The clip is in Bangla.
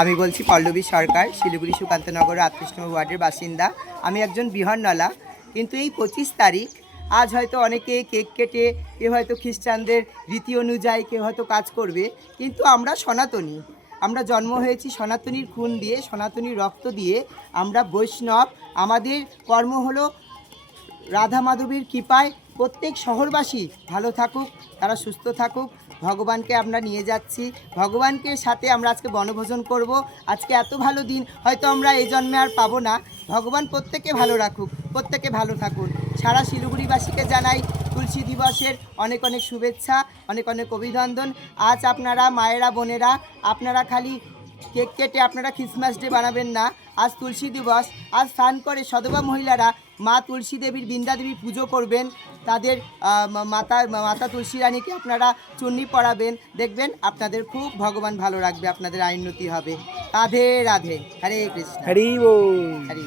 আমি বলছি পল্লবী সরকার, শিলিগুড়ি সুকান্তনগর ৩৮ নম্বর ওয়ার্ডের বাসিন্দা। আমি একজন বিহারনালা, কিন্তু এই 25 তারিখ আজ হয়তো অনেকে কেক কেটে, কেউ হয়তো খ্রিস্টানদের রীতি অনুযায়ী কেউ হয়তো কাজ করবে, কিন্তু আমরা সনাতনী, আমরা জন্ম হয়েছি সনাতনীর খুন দিয়ে, সনাতনীর রক্ত দিয়ে, আমরা বৈষ্ণব। আমাদের কর্ম হলো রাধা মাধবীর কৃপায় প্রত্যেক শহরবাসী ভালো থাকুক, তারা সুস্থ থাকুক। ভগবানকে আমরা নিয়ে যাচ্ছি, ভগবানকে সাথে আমরা আজকে বনভোজন করব। আজকে এত ভালো দিন হয়তো আমরা এই জন্মে আর পাবো না। ভগবান প্রত্যেকে ভালো রাখুক, প্রত্যেকে ভালো থাকুন। সারা শিলিগুড়িবাসীকে জানাই তুলসী দিবসের অনেক অনেক শুভেচ্ছা, অনেক অনেক অভিনন্দন। আজ আপনারা মায়েরা বোনেরা, আপনারা খালি কেক কেটে আপনারা ক্রিসমাস ডে বানাবেন না। আজ তুলসী দিবস, আজ স্নান করে সধবা মহিলারা মা তুলসী দেবীর, বৃন্দা দেবীর পুজো করবেন। তাদের মাতা তুলসী রানীকে আপনারা চুন্নি পরাবেন। দেখবেন আপনাদের খুব ভগবান ভালো রাখবে, আপনাদের আইনতি হবে। রাধে রাধে, হরে কৃষ্ণ, হরি বল। হরে।